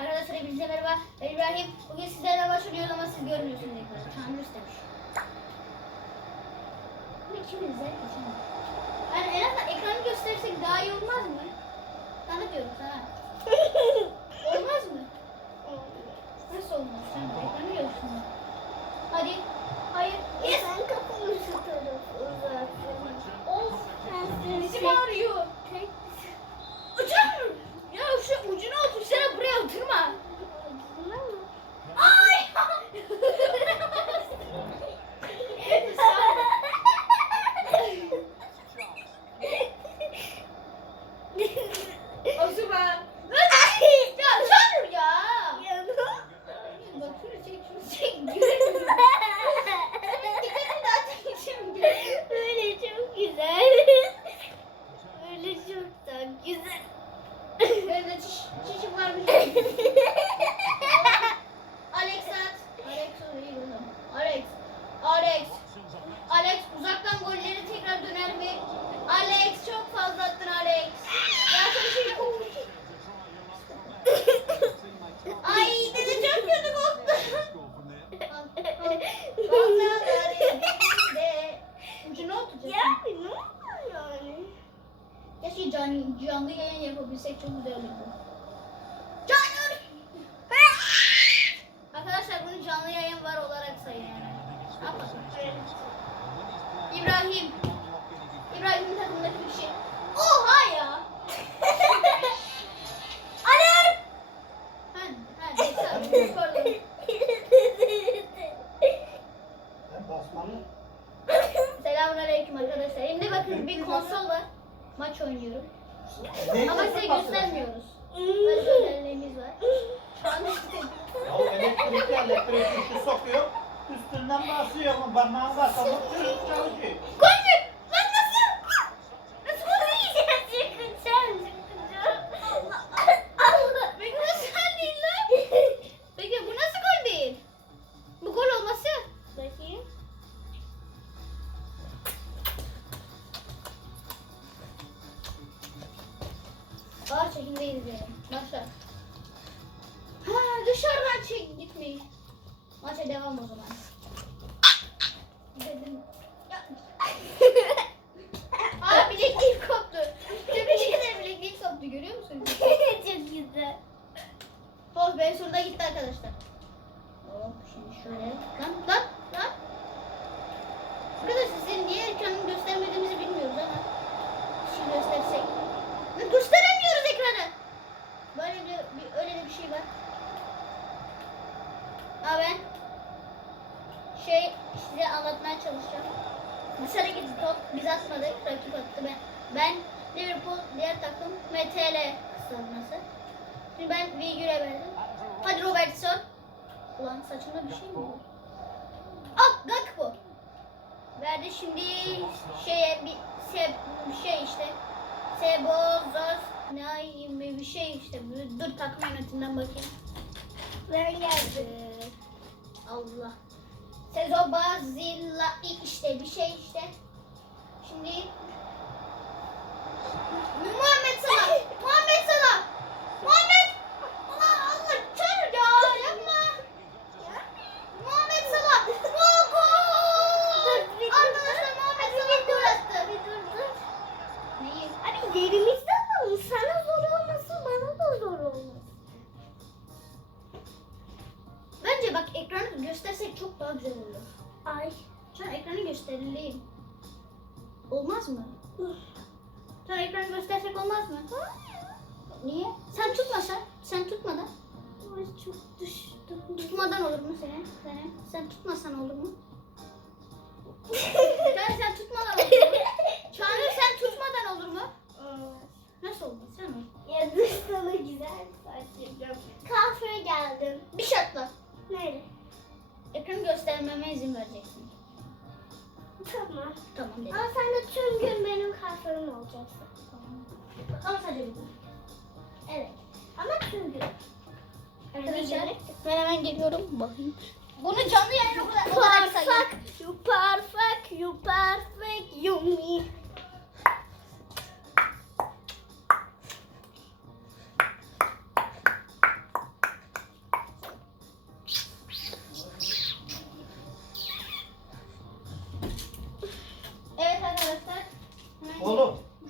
Arkadaşlar hepinize merhaba. Ben İbrahim. Bugün sizlerle başlıyoruz ama siz görmüyorsunuz ekranı. Tanrı istemiş. Bu ikimiz de. Yani en azından ekranı gösterirsek daha iyi olmaz mı? Sana diyorum sana. olmaz mı? Nasıl olmaz? Sen de ekranı görsün. Hadi. Hayır. Yes. Sen kafanı şu tarafa uzat. Of. Ben seni Dizim tek- ağrıyor. tek- Ucun. Ya şu ucuna otursana buraya oturma. Buna mı? Ay! Osurma. Ya çağır ya. Bak şunu çek şunu çek. Dikkatini dağıtmak için gülüyor. Böyle çok güzel. Böyle çok da güzel. De çiş, çişim varmış. Alex at. Alex. Alex. Alex. Alex uzaktan golleri tekrar döner mi? Alex çok fazla attın Alex. Ya çok şey kokmuş. Ay dede çok kötü koktu. Bazen elimde. Ucuna ya oturacaksın. ne oluyor yani? Keşke canlı, canlı yayın yapabilsek çok güzel olurdu. Canlı! Arkadaşlar bunu canlı yayın var olarak sayın yani. İbrahim. İbrahim'in takımdaki bir şey. Oha ya! Alev! Ha, ha, neyse. Pardon. Selamünaleyküm arkadaşlar. Elimde bakın bir konsol var. Maç oynuyorum. Ne Ama size göstermiyoruz. Böyle özelliğimiz var. Şu an Ya elektrikli elektrik ışığı sokuyor. Üstünden basıyor ama parmağın çocuk çalışıyor. Koydu! Ağır çekimdeyiz yani. Başla. Ha dışarıdan çek gitmeyin. Maça devam o zaman. Dedim. Ya. Aa bilekliğim koptu. Tebrik ederim bilekliğim koptu görüyor musunuz? çok güzel. Oh ben soruda gitti arkadaşlar. Hop şimdi şöyle. Lan lan lan. Arkadaşlar sizin niye ekranı göstermediğimizi bilmiyoruz ama. Şimdi göstersek. Lan Gösteremiyoruz ekranı. Böyle bir, bir öyle de bir şey var. Ha ben şey size anlatmaya çalışacağım. Dışarı gitti top. Biz atmadık. Rakip attı. Ben, ben Liverpool diğer takım MTL kısaltması. Şimdi ben Vigür'e verdim. Hadi Robertson. Ulan saçımda bir şey mi var? Ah Gakpo. Verdi şimdi şeye bir, se, bir şey işte. Sebozos ne bir şey işte. Dur takım yönetiminden bakayım. Ben geldim. Ee, Allah. Sezobazilla işte bir şey işte. Şimdi Muhammed Salah. Muhammed Salah. Muhammed. Daha güzel olur. Ay. Şu an ekranı gösterelim. Olmaz mı? Şu an ekranı göstersek olmaz mı? Niye? Sen tutmasan, sen tutmadan. Ay çok düştüm. Tutmadan olur mu senin? Senin? Sen tutmasan olur mu? Göstermeme izin vereceksin. Tamam. Tamam dedim. Ama sen de tüm gün benim kahvem olacaksın. Tamam. Ama sadece bir gün. Evet. Ama tüm gün. Arkadaşlar ben hemen geliyorum. Bakayım. Bunu canlı yayın olarak olarak sayın. Perfect, you perfect, you perfect, you me.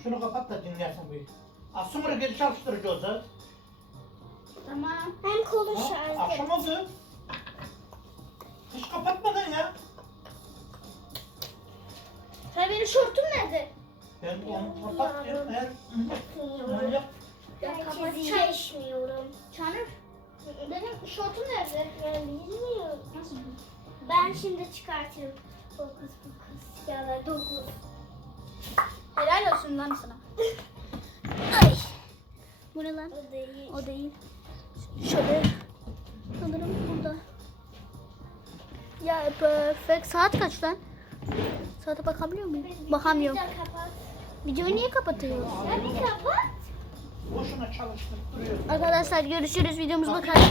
Kolu kapat da dinlersin bir. Asımırı geri çalıştıracağız ha. Tamam. Hem kolu Ha, şarj Akşam oldu. Hiç kapatmadın ya. Sen benim şortum nerede? Ben onu etmiyorum. yap. Ya Herkes kapatacağım. iyileşmiyorum. Çanır. Benim şortum nerede? Ben bilmiyorum. Nasıl? Ben şimdi çıkartırım. Dokuz dokuz. Ya da dokuz. Lan sana. Ay. Bu ne lan? O değil. O değil. Şöyle. Sanırım burada. Ya perfect. Saat kaç lan? Saate bakabiliyor muyum? Bakamıyorum. De kapat. Videoyu niye kapatıyoruz? Ya bir kapat. Boşuna çalıştırıp duruyorsun. Arkadaşlar görüşürüz. Videomuza bakarız.